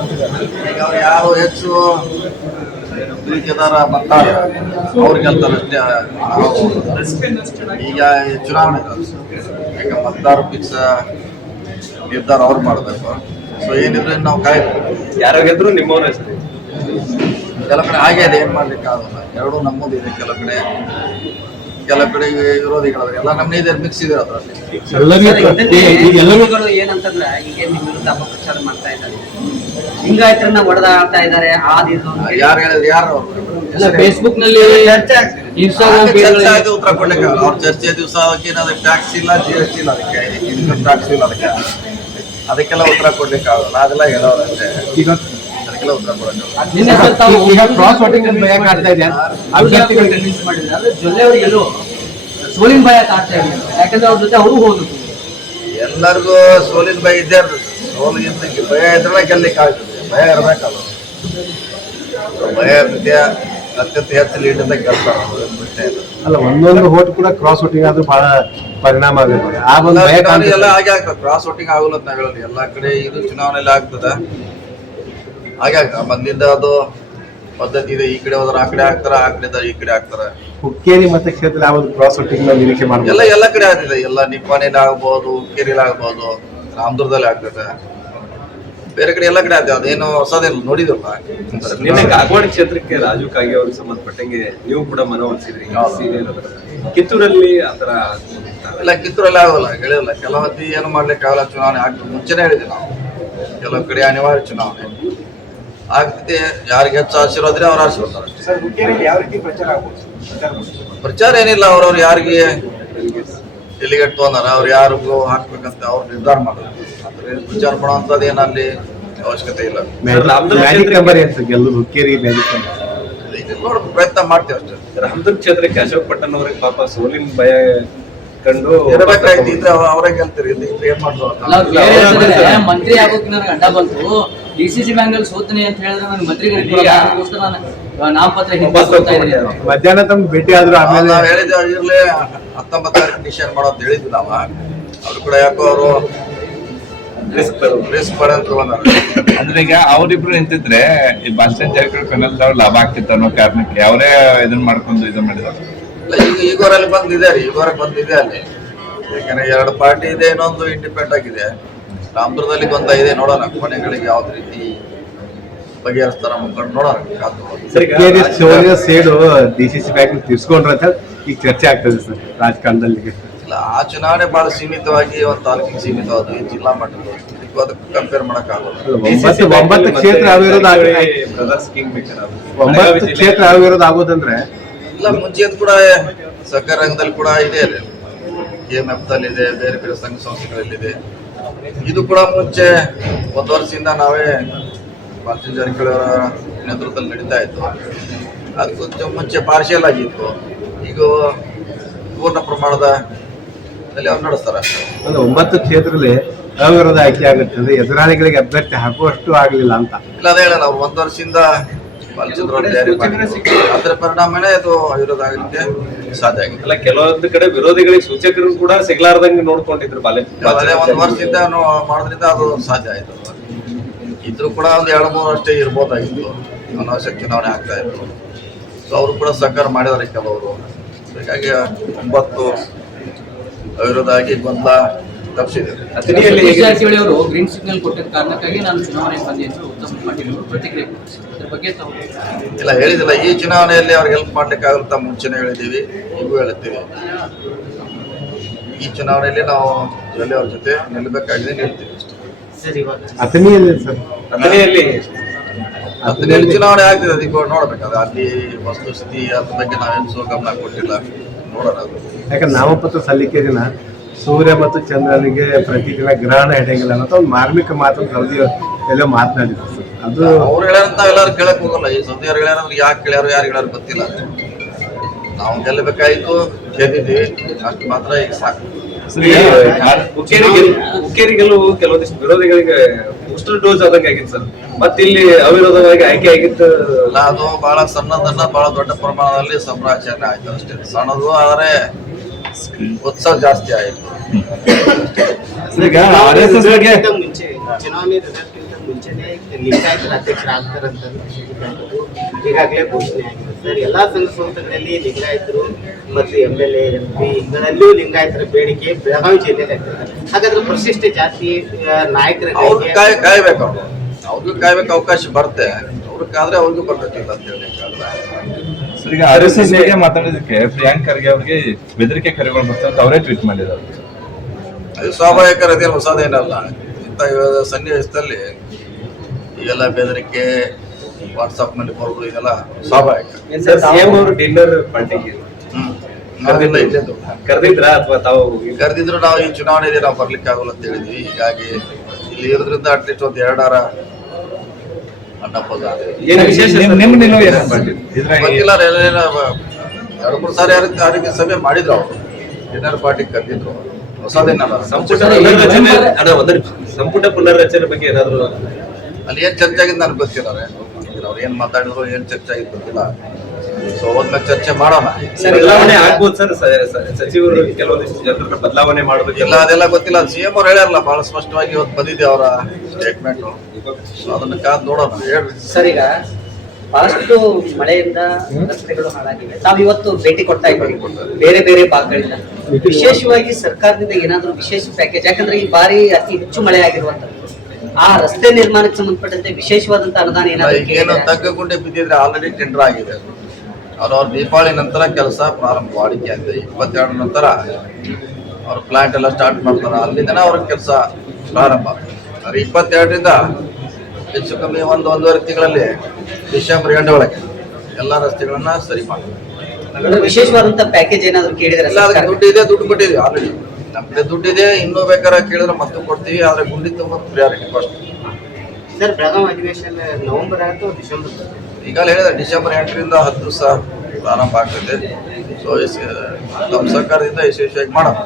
ಈಗ ಅವ್ರು ಯಾರು ಹೆಚ್ಚು ಪ್ರೀತಿದಾರ ಬರ್ತಾರೆ ಅವ್ರು ಗೆಲ್ತಾರೆ ಅಷ್ಟೇ. ಈಗ ಚುನಾವಣೆ ಈಗ ಮತದಾರ ಫಿಕ್ಸ್ ನಿರ್ಧಾರ ಅವ್ರು ಮಾಡಬೇಕು. ಸೊ ಏನಿದ್ರೆ ನಾವು ಕಾಯ್ ಯಾರೋ ಗೆದ್ರು ನಿಮ್ಮವ್ರ ಹೆಸರು ಕೆಲ ಕಡೆ ಹಾಗೆ ಇದೆ ಏನು ಮಾಡ್ಲಿಕ್ಕೆ ಆಗಲ್ಲ. ಎರಡೂ ನಮ್ಮದಿದೆ ಕೆಲ ಕಡೆ ಕೆಲ ಕಡೆ ವಿರೋಧಿಗಳಾದ್ರೆ ಎಲ್ಲ ನಮ್ಮನೇ ಇದೆ ಮಿಕ್ಸ್ ಇದೆ ಅದರಲ್ಲಿ. ಎಲ್ಲರೂ ಏನಂತಂದ್ರೆ ಈಗ ನಿಮ್ಮ ವಿರುದ್ಧ ಅಪಪ್ರಚಾರ ಮಾಡ್ತಾ ಇದ್ದಾರೆ. ಲಿಂಗಾಯತರನ್ನ ಹೊಡೆದಾಡ್ತಾ ಇದ್ದಾರೆ ಆ ಹೇಳಿ. ಯಾರು ಹೇಳಿದ್ರು ಯಾರು ಎಲ್ಲ ಫೇಸ್ಬುಕ್ನಲ್ಲಿ ಇನ್ಸ್ಟಾಗ್ರಾಮ್ ಉತ್ತರ ಕೊಡ್ಲಿಕ್ಕೆ. ಅವ್ರ ಚರ್ಚೆ ದಿವಸ ಅದಕ್ಕೆ ಟ್ಯಾಕ್ಸ್ ಇಲ್ಲ ಜಿ ಎಸ್ ಟಿ ಇಲ್ಲ ಅದಕ್ಕೆ. ಇನ್ಕಮ್ ಟ್ಯಾಕ್ಸ್ ಇಲ್ಲ ಅದಕ್ಕೆ. ಅದಕ್ಕೆಲ್ಲ ಉತ್ತರ ಕೊಡ್ಲಿಕ್ಕೆ ಆಗಲ್ಲ ಅದೆಲ್ಲ ಹೇಳೋರು ಅಷ್ಟೇ ಈಗ ಅದಕ್ಕೆಲ್ಲ ಉತ್ತರ ಈಗ ಕ್ರಾಸ್ ವೋಟಿಂಗ್ ಭಯ ಕಾಡ್ತಾ ಇದೆ ಜೊಲ್ಲೆ ಅವ್ರಿಗೆ ಎಲ್ಲೋ ಸೋಲಿನ ಭಯ ಕಾಡ್ತಾ ಇದೆ. ಯಾಕಂದ್ರೆ ಅವ್ರ ಜೊತೆ ಅವರು ಹೋದ್ರು. ಎಲ್ಲರಿಗೂ ಸೋಲಿನ ಭಯ ಇದ್ದೇ ಇರ್ತದೆ ಸೋಲಿಗಿಂತ ಭಯ ಇದ್ರೆ ಗೆಲ್ಲಕ್ಕೆ ಆಗ್ತದೆ ಭಯ ಇರಬೇಕಲ್ಲ. ಭಯ ಇರ್ತದೆ ಅತ್ಯಂತ ಹೆಚ್ಚು ಲೀಡಿಂದ ಗೆಲ್ತಾರೆ. ಅಲ್ಲ ಒಂದೊಂದು ಓಟ್ ಕೂಡ ಕ್ರಾಸ್ ವೋಟಿಂಗ್ ಆದ್ರೂ ಬಹಳ ಪರಿಣಾಮ ಆಗುತ್ತೆ. ಆ ಒಂದು ಭಯ ಎಲ್ಲ ಹಾಗೆ ಆಗ್ತದೆ. ಕ್ರಾಸ್ ವೋಟಿಂಗ್ ಆಗಲ್ಲ ಅಂತ ಹೇಳೋದು. ಎಲ್ಲ ಕಡೆ ಇದು ಚುನಾವಣೆಯಲ್ಲಿ ಆಗ್ತದೆ. ಹಾಗೆ ಆಗ್ತದೆ. ಮೊದ್ಲಿಂದ ಅದು ಪದ್ಧತಿ ಇದೆ. ಈ ಕಡೆ ಹೋದ್ರೆ ಆ ಕಡೆ ಹಾಕ್ತಾರೆ ಆ ಕಡೆ ಈ ಕಡೆ ಹಾಕ್ತಾರೆ. ಹುಕ್ಕೇರಿ ಮತ್ತೆ ಕ್ಷೇತ್ರ ಆ ಒಂದು ಕ್ರಾಸ್ ವೋಟಿಂಗ್ ನಿರೀಕ್ಷೆ ನಿರೀಕ್ಷೆ ಎಲ್ಲ ಮಾಡ್ಬೋದು ಎಲ್ಲ ಕಡೆ ಆಗ್ತಿದೆ. ಎಲ್ಲ ನಿಪ್ಪಾಣಿಲಿ ಆಗ್ಬೋದು ಹುಕ್ಕೇರಿಲಿ ಆಗ್ಬೋದು. ರಾಮದುರ್ಗದಲ್ಲಿ ಆಗ್ತದೆ ಬೇರೆ ಕಡೆ ಎಲ್ಲ ಕಡೆ ಆಗ್ತದೆ. ಅದೇನು ಹೊಸದೇನು ನೋಡಿದಿಲ್ಲ ನಿನ್ನೆ ಕಾಗವಾಡ ಕ್ಷೇತ್ರಕ್ಕೆ ರಾಜು ಕಾಗೆ ಅವ್ರಿಗೆ ಸಂಬಂಧಪಟ್ಟಂಗೆ ನೀವು ಕೂಡ ಮನವೊಲಿಸಿದ್ರಿ. ಕಿತ್ತೂರಲ್ಲಿ ಆತರ ಇಲ್ಲ ಕಿತ್ತೂರಲ್ಲಿ ಆಗೋಲ್ಲ. ಹೇಳಿಲ್ಲ. ಕೆಲವತ್ತಿ ಏನು ಮಾಡ್ಲಿಕ್ಕೆ ಆಗಲ್ಲ ಚುನಾವಣೆ. ಆಗ್ತದೆ. ಮುಂಚೆನೇ ಹೇಳಿದ್ವಿ ನಾವು. ಕೆಲವು ಕಡೆ ಅನಿವಾರ್ಯ ಚುನಾವಣೆ. ಆಗ್ತದೆ. ಯಾರಿಗೆ ಹೆಚ್ಚು ಆಶೀರ್ವಾದ್ರೆ ಅವ್ರು ಆಶೀರ್ವಾದ. ಪ್ರಚಾರ ಏನಿಲ್ಲ. ಅವ್ರವ್ರು ಯಾರಿಗೆ ಡೆಲಿಗೇಟ್ ತೊಗೊಂಡಾರ ಅವ್ರು ಯಾರಿಗೂ ಹಾಕ್ಬೇಕಂತ ಅವ್ರು ನಿರ್ಧಾರ ಮಾಡೋದು ಅಂದ್ರೆ ಪ್ರಚಾರ ಮಾಡುವಂಥದ್ದು ಏನು ಅಲ್ಲಿ ಅವಶ್ಯಕತೆ ಇಲ್ಲ. ರಾಮದುರ್ಗ ಮ್ಯಾಜಿಕ್ ಕ್ಷೇತ್ರಕ್ಕೆ- ನಂಬರ್ ಏನು ಸರ್? ಗೆಲ್ಲುದು ಹುಕ್ಕೇರಿ ಮ್ಯಾಜಿಕ್ ನಂಬರ್ ಇದು ನೋಡ್ ಪ್ರಯತ್ನ ಮಾಡ್ತೀವಿ ಅಷ್ಟೇ. ರಾಮದುರ್ಗ ಕ್ಷೇತ್ರಕ್ಕೆ ಅಶೋಕ್ ಪಟ್ಟಣ್ ಅವ್ರಿಗೆ ಪಾಪ ಸೋಲಿನ ಭಯ ಕಂಡು ಇರಬೇಕಾಯ್ತು ಇದ್ರೆ ಅವ- ಅವರೇ ಗೆಲ್ತೀರಿ ಇದು ಏನ್ ಮಾಡ್ತಾರೆ ಮಂತ್ರಿ ಆಗೋಕ್ ನನಗೆ ಅಡ್ಡ ಬಂತು. ಡಿ ಸಿ ಸಿ ಬ್ಯಾಂಕ್ ಅಲ್ಲಿ ಸೋತನೆ ಅಂತ ಹೇಳಿದ್ರೆ ನಾನು ಮಂತ್ರಿಗಳಿಗೆ ನಾನು ನಾಮಪತ್ರ. ಮಧ್ಯಾಹ್ನ ತಮ್ಗೆ ಭೇಟಿ ಆದ್ರು ಆಮೇಲೆ ನಾವು ಹತ್ತೊಂಬತ್ತು ತಾರೀಕು ಡಿಸಿಷನ್ ಮಾಡೋ ಅಂತ ಹೇಳಿದ್ವಿ ನಾವು. ಅವ್ರು ಕೂಡ ಯಾಕೋ ಅವರು ರಿಸ್ಕ್ ಅಂದ್ರೆ ಈಗ ಅವ್ರಿಬ್ರು ನಿಂತಿದ್ರೆ ಈ ಭಾಷಣ ಜಾರಕಿಹೊಳಿ ಕನ್ನಡದವ್ರು ಲಾಭ ಆಗ್ತಿತ್ತು ಅನ್ನೋ ಕಾರಣಕ್ಕೆ ಅವರೇ ಇದನ್ನ ಮಾಡ್ಕೊಂಡು ಇದನ್ನ ಮಾಡಿದ್ರು ಇಲ್ಲ, ಈಗ ಈಗೋರಲ್ಲಿ ಬಂದಿದೆ ರೀ ಈಗೋರಿಗೆ ಬಂದಿದೆ ಅಲ್ಲಿ. ಯಾಕಂದ್ರೆ ಎರಡು ಪಾರ್ಟಿ ಇದೆ ಇನ್ನೊಂದು ಇಂಡಿಪೆಂಡ್ ಆಗಿದೆ. ರಾಮದುರ್ಗದಲ್ಲಿ ಗೊಂದ ಇದೆ ನೋಡೋಣ. ಕೊನೆಗಳಿಗೆ ಯಾವ್ದು ರೀತಿ ಬಗೆಹರಿಸ್ತಾರ ಮುಖಂಡ್ ನೋಡೋಣ. ಕಾದು ಸೋನಿಯ ಸೇಡು ಡಿ ಸಿ ಸಿ ಬ್ಯಾಂಕ್ ತಿರ್ಸ್ಕೊಂಡ್ರು ಅಂತ ಈಗ ಚರ್ಚೆ ಆಗ್ತದೆ ಸರ್ ರಾಜಕಾರಣದಲ್ಲಿ. ಇಲ್ಲ ಆ ಚುನಾವಣೆ ಬಹಳ ಸೀಮಿತವಾಗಿ ಒಂದು ತಾಲೂಕಿಗೆ ಸೀಮಿತವಾದ ಈ ಜಿಲ್ಲಾ ಮಟ್ಟದ ಇದಕ್ಕೂ ಅದಕ್ಕೆ ಕಂಪೇರ್ ಮಾಡಕ್ಕಾಗಲ್ಲ ಒಂಬತ್ತು ಒಂಬತ್ತು ಕ್ಷೇತ್ರ ಆವಿರೋದ ಆಗ- ಬ್ರದರ್ಸ್ ಕಿಂಗ್ ಮೇಕರ್ ಅವರು. ಒಂಬತ್ತು ಕ್ಷೇತ್ರ ಅವಿರೋಧ ಆಗೋದಂದ್ರೆ ಇಲ್ಲ ಮುಂಚೆದು ಕೂಡ ಸರ್ಕಾರ ರಂಗದಲ್ಲಿ ಕೂಡ ಇದೆ ಅಲ್ಲಿ. ಕೆ ಎಂ ಎಫ್ ಇದೆ ಬೇರೆ ಬೇರೆ ಸಂಘ ಸಂಸ್ಥೆಗಳಲ್ಲಿದೆ. ಇದು ಕೂಡ ಮುಂಚೆ ಒಂದು ವರ್ಷದಿಂದ ನಾವೇ ಪಾರ್ಥಿವ ಜಾರಕಿಹೊಳಿ ಅವರ ನೇತೃತ್ವದಲ್ಲಿ ನಡೀತಾ ಇತ್ತು. ಅದಕ್ಕೂ ಮುಂಚೆ ಪಾರ್ಷಿಯಲ್ ಆಗಿತ್ತು. ಈಗ ಪೂರ್ಣ ಪ್ರಮಾಣದ ಅಲ್ಲಿ ಅವ್ರು ನಡೆಸ್ತಾರೆ. ಒಂದು ಒಂಬತ್ತು ಕ್ಷೇತ್ರದಲ್ಲಿ ಅವಿರೋಧ ಆಯ್ಕೆ ಆಗುತ್ತೆ ಅಂದ್ರೆ ಎದುರಾಳಿಗಳಿಗೆ ಅಭ್ಯರ್ಥಿ ಹಾಕುವಷ್ಟು ಆಗ್ಲಿಲ್ಲ ಅಂತ. ಇಲ್ಲ ಅದೇ ಹೇಳಲ್ಲ ಒಂದು ವರ್ಷದಿಂದ ಬಾಲಚಂದ್ರ ಜಾರಿ ಮಾಡಿದ್ರು. ಅದರ ಪರಿಣಾಮನೇ ಅದು ಸಾಧ್ಯ ಆಗಿದೆ ಅಲ್ಲ ಕೆಲವೊಂದು ಕಡೆ ವಿರೋಧಿಗಳಿಗೆ ಸೂಚಕರು ಕೂಡ ಸಿಗ್ಲಾರ್ದಂಗೆ ನೋಡ್ಕೊಂಡಿದ್ರು ಬಾಲ್ಯ ಅದೇ ಒಂದು ವರ್ಷದಿಂದ ಮಾಡೋದ್ರಿಂದ ಅದು ಸಾಧ್ಯ ಆಯ್ತು. ಇದ್ರು ಕೂಡ ಒಂದು ಎರಡು ಮೂರು ಅಷ್ಟೇ ಇರ್ಬೋದಾಗಿತ್ತು. ಅನಾವಶ್ಯಕ ಚುನಾವಣೆ ಆಗ್ತಾ ಇತ್ತು. ಸೊ ಅವರು ಕೂಡ ಸಹಕಾರ ಮಾಡಿದ್ದಾರೆ ಕೆಲವರು. ಹೀಗಾಗಿ ಒಂಬತ್ತು ಅವಿರೋಧ ಆಗಿ ಗೊಂದಲ ಸತೀಶ್ ಜಾರಕಿಹೊಳಿ ಅವರು ಗ್ರೀನ್ ಸಿಗ್ನಲ್ ಕೊಟ್ಟಿದ್ದ ಕಾರಣಕ್ಕಾಗಿ ನಾನು ಚುನಾವಣೆ ಬಂದೆ ಎಂದು ಉತ್ತಮ್ ಪಾಟೀಲ್ ಅವರು ಪ್ರತಿಕ್ರಿಯೆ. ಅದ್ರ ಬಗ್ಗೆ ತಾವು ಇಲ್ಲ ಹೇಳಿದಿಲ್ಲ ಈ ಚುನಾವಣೆಯಲ್ಲಿ ಅವ್ರಿಗೆ ಹೆಲ್ಪ್ ಮಾಡ್ಲಿಕ್ಕೆ ಮುಂಚೆನೆ ಮುಂಚೆನೇ ಹೇಳಿದ್ದೀವಿ. ಈಗೂ ಹೇಳ್ತೀವಿ ಈ ಚುನಾವಣೆಯಲ್ಲಿ ನಾವು ಜೊಲ್ಲೆ ಅವ್ರ ಜೊತೆ ನಿಲ್ಲಬೇಕಾಗಿದೆ ನಿಲ್ತೀವಿ ಹದಿನೇಳು ಅಥಣಿಯಲ್ಲಿ ಹತ್ತನೇಳು ಚುನಾವಣೆ ಆಗ್ತದೆ. ಅದಕ್ಕೆ ನೋಡ್ಬೇಕಾದ್ರೆ ಅಲ್ಲಿ ವಸ್ತುಸ್ಥಿತಿ ಅದ್ರ ಬಗ್ಗೆ ನಾವೇನು ಸೊ ಗಮನ ಕೊಟ್ಟಿಲ್ಲ. ನೋಡೋಣ ಅದು. ಯಾಕಂದ್ರೆ ನಾಮಪತ್ರ ಸಲ್ಲಿಕೆ ದಿನ ಸೂರ್ಯ ಮತ್ತು ಚಂದ್ರನಿಗೆ ಪ್ರತಿದಿನ ಗ್ರಹಣ ಹಿಡಿಯಂಗಿಲ್ಲ ಅಂತ ಒಂದು ಮಾರ್ಮಿಕ ಮಾತು ಸೌದಿ ಎಲ್ಲೋ ಮಾತನಾಡಿದ್ರು. ಸರ್ ಅದು ಅವ್ರು ಹೇಳಂತ ಎಲ್ಲರೂ ಕೇಳಕ್ ಹೋಗಲ್ಲ. ಈ ಸೌದಿಯವ್ರು ಹೇಳ್ಯಾರ ಯಾಕೆ ಕೇಳ್ಯಾರು ಯಾರು ಹೇಳ್ಯಾರು ಗೊತ್ತಿಲ್ಲ. ನಾವು ಗೆಲ್ಲಬೇಕಾಯ್ತು ಗೆದ್ದಿದ್ದೀವಿ. ಅಷ್ಟು ಮಾತ್ರ ಈಗ ಸಾಕು. ಹುಕ್ಕೇರಿ ಗೆಲುವು ಕೆಲವೊಂದಿಷ್ಟು ವಿರೋಧಿಗಳಿಗೆ ಬೂಸ್ಟರ್ ಡೋಸ್ ಆದಂಗೆ ಆಗಿತ್ತು ಸರ್. ಮತ್ತೆ ಇಲ್ಲಿ ಅವಿರೋಧವಾಗಿ ಆಯ್ಕೆ ಆಗಿತ್ತು. ಅದು ಬಹಳ ಸಣ್ಣದನ್ನ ಬಹಳ ದೊಡ್ಡ ಪ್ರಮಾಣದಲ್ಲಿ ಸಂಭ್ರಾಚರಣೆ ಆಯ್ತು ಅಷ್ಟೇ. ಸಣ್ಣದು ಆದರೆ ಉತ್ಸಾಹ ಜಾಸ್ತಿ ಆಯ್ತು ಈಗ ಆರ್ ಎಸ್ ಎಸ್ ಬಗ್ಗೆ ಮುಂಚೆ ಚುನಾವಣೆ ರಿಸಲ್ಟ್ಗಿಂತ ಮುಂಚೆನೆ ಲಿಂಗಾಯತರ ಅಧ್ಯಕ್ಷರಾಗ್ತಾರಂತ ಈಗಾಗಲೇ ಘೋಷಣೆ ಆಗಿದೆ ಸರ್ ಎಲ್ಲಾ ಸಂಘ ಸಂಸ್ಥೆಗಳಲ್ಲಿ ಲಿಂಗಾಯತರು ಮತ್ತು ಎಂ ಎಲ್ ಎ ಎಂ ಪಿಗಳಲ್ಲೂ ಲಿಂಗಾಯತರ ಬೇಡಿಕೆ ಬೆಳಗಾವಿ ಜಿಲ್ಲೆಯಲ್ಲಿ ಆಗ್ತದೆ ಹಾಗಾದ್ರೆ ಪರಿಶಿಷ್ಟ ಜಾತಿ ಆ, ನಾಯಕರ ಅವ್ರಿಗೆ ಕೈಗೆ ಕಾಯ್ ಕಾಯ್ಬೇಕು ಅವ್ರು ಅವ್ರಿಗೂ ಕಾಯ್ಬೇಕು ಅವಕಾಶ ಬರುತ್ತೆ ಅವ್ರಿಗಾದ್ರೆ ಅವ್ರಿಗೂ ಬರ್ತೈತಿಲ್ಲ ಅಂತ ಹೇಳಿ ಸರ್ ಈಗ ಆರ್ ಎಸ್ ಎಸ್ ಬಗ್ಗೆ ಮಾತಾಡೋದಕ್ಕೆ ಪ್ರಿಯಾಂಕ್ ಖರ್ಗೆ ಅವ್ರಿಗೆ ಬೆದರಿಕೆ ಕರೆಗಳು ಬರ್ತವೆ ಅಂತ ಅವರೇ ಟ್ವೀಟ್ ಮಾಡಿದ್ದಾರೆ. ಅದು ಸ್ವಾಭಾವಿಕ ರೀತಿಯಲ್ಲಿ ಹೊಸದೇನಲ್ಲ. ಇಂಥ ಸನ್ನಿವೇಶದಲ್ಲಿ ಈಗೆಲ್ಲ ಬೆದರಿಕೆ ಮೇಲೆ ಬರೋದು ಇದೆಲ್ಲ ಸ್ವಾಭಾವಿಕ. ಡಿನ್ನರ್ ಪಾರ್ಟಿಗೆ ಕರೆದಿದ್ರಾ. ಅಥವಾ ತಾವು ಕರೆದಿದ್ರು ನಾವು ಈ ಚುನಾವಣೆ ಇದೆ ನಾವು ಬರ್ಲಿಕ್ಕೆ ಆಗೋಲ್ಲ ಅಂತ ಹೇಳಿದ್ವಿ. ಹೀಗಾಗಿ ಇಲ್ಲಿ ಇರೋದ್ರಿಂದ ಅಟ್ಲೀಸ್ಟ್ ಒಂದು ಎರಡಾರ ಗೊತ್ತಿಲ್ಲ ಎರಡು ಮೂರು ಸಾರಿ ಯಾರು ಯಾರಿಗೆ ಸಭೆ ಮಾಡಿದ್ರು ಅವರು. ಡಿನ್ನರ್ ಪಾರ್ಟಿ ಕರೆದಿದ್ರು. ಹೊಸದೇನಲ್ಲ. ಸಂಪುಟ ಸಂಪುಟ ಪುನರ್ರಚನೆ ಬಗ್ಗೆ ಏನಾದ್ರು ಅಲ್ಲಿ ಏನ್ ಚರ್ಚೆ ಆಗಿದ್ದು ನಾನು ಗೊತ್ತಿಲ್ಲ. ಅವ್ರು. ಏನ್ ಮಾತಾಡಿದ್ರು ಏನ್ ಚರ್ಚೆ ಆಗಿದ್ದು ಗೊತ್ತಿಲ್ಲ. ಸೊ ಹೋದ್ಮೇಲೆ ಚರ್ಚೆ ಮಾಡೋಣ. ಬದಲಾವಣೆ ಆಗ್ಬೋದು ಸರ್. ಸಚಿವರು ಕೆಲವೊಂದಿಷ್ಟು ಜನರನ್ನ ಬದಲಾವಣೆ ಇಲ್ಲ ಮಾಡಬೇಕಿಲ್ಲ ಅದೆಲ್ಲ ಗೊತ್ತಿಲ್ಲ. ಸಿಎಂ ಅವ್ರು ಹೇಳ್ಯಾರಲ್ಲ ಬಹಳ ಸ್ಪಷ್ಟವಾಗಿ ಇವತ್ತು ಬಂದಿದೆ ಅವರ ಸ್ಟೇಟ್ಮೆಂಟ್ ಸೊ ಅದನ್ನ ಕಾದ್ ನೋಡೋಣ. ಹೇಳ್ರಿ. ಸರ್ ಈಗ ಬಹಳಷ್ಟು ಮಳೆಯಿಂದ ರಸ್ತೆಗಳು ಹಾಳಾಗಿವೆ. ತಾವು ಇವತ್ತು ಭೇಟಿ ಕೊಡ್ತಾ ಇದ್ದೀವಿ. ಬೇರೆ ಬೇರೆ ಭಾಗಗಳಿಂದ. ವಿಶೇಷವಾಗಿ ಸರ್ಕಾರದಿಂದ ಏನಾದರೂ ವಿಶೇಷ ಪ್ಯಾಕೇಜ್ ಯಾಕಂದ್ರೆ ಈ ಬಾರಿ ಅತಿ ಹೆಚ್ಚು ಮಳೆ ಆಗಿರುವಂತದ್ದು ಆ ರಸ್ತೆ ನಿರ್ಮಾಣಕ್ಕೆ ಸಂಬಂಧಪಟ್ಟಂತೆ ವಿಶೇಷವಾದಂತ ಅನುದಾನ ಏನಾದರೂ ಈಗೇನು ಕೇಳಿದ್ರೆ ತಗ್ಗ ಬಿದ್ದಿದ್ರೆ ಆಲ್ರೆಡಿ ಟೆಂಡರ್ ಆಗಿದೆ ಅದು ಅವ್ರು ಅವ್ರ ದೀಪಾವಳಿ ನಂತರ ಕೆಲಸ ಪ್ರಾರಂಭ ವಾಡಿಕೆ ಆಗಿದೆ ಇಪ್ಪತ್ತೆರಡು ನಂತರ ಅವ್ರ ಪ್ಲಾಂಟ್ ಎಲ್ಲ ಸ್ಟಾರ್ಟ್ ಮಾಡ್ತಾರೆ. ಅಲ್ಲಿಂದನೇ ಅವ್ರ ಕೆಲಸ ಪ್ರಾರಂಭ. ಅವ್ರು ಇಪ್ಪತ್ತೆರಡರಿಂದ ಹೆಚ್ಚು ಕಮ್ಮಿ ಒಂದು ಒಂದೂವರೆ ತಿಂಗಳಲ್ಲಿ ಡಿಸೆಂಬರ್ ಎಂಡ್ ಒಳಗೆ ಎಲ್ಲ ರಸ್ತೆಗಳನ್ನ ಸರಿ ಮಾಡ್ತಾರೆ. ವಿಶೇಷವಾದಂತ ಪ್ಯಾಕೇಜ್ ಏನಾದ್ರು ಕೇಳಿದ್ರೆ ಎಲ್ಲ ಅದಕ್ಕೆ ದುಡ್ಡು ಇದೆ ದುಡ್ಡು ಕೊಟ್ಟಿದ್ವಿ ಆಲ್ರೆಡಿ ನಮ್ಮ ಕಡೆ ಇದೆ ಇನ್ನೂ ಬೇಕಾದ್ರೆ ಕೇಳಿದ್ರೆ ಮತ್ತೆ ಕೊಡ್ತೀವಿ ಆದ್ರೆ ಗುಂಡಿ ತುಂಬ ಪ್ರಿಯಾರಿಟಿ ಫಸ್ಟ್ ಸರ್ ಬೆಳಗಾವಿ ಅಧಿವೇಶನ ನವೆಂಬರ್ ಆಯಿತು ಡಿಸೆಂಬರ್ ಈಗಾಗಲೇ ಹೇಳಿದ ಡಿಸೆಂಬರ್ ಎಂಟರಿಂದ ಹತ್ತು ದಿವಸ ಪ್ರಾರಂಭ ಆಗ್ತದೆ ಸೊ ನಮ್ಮ ಸರ್ಕಾರದಿಂದ ಯಶಸ್ವಿಯಾಗಿ ಮಾಡೋಣ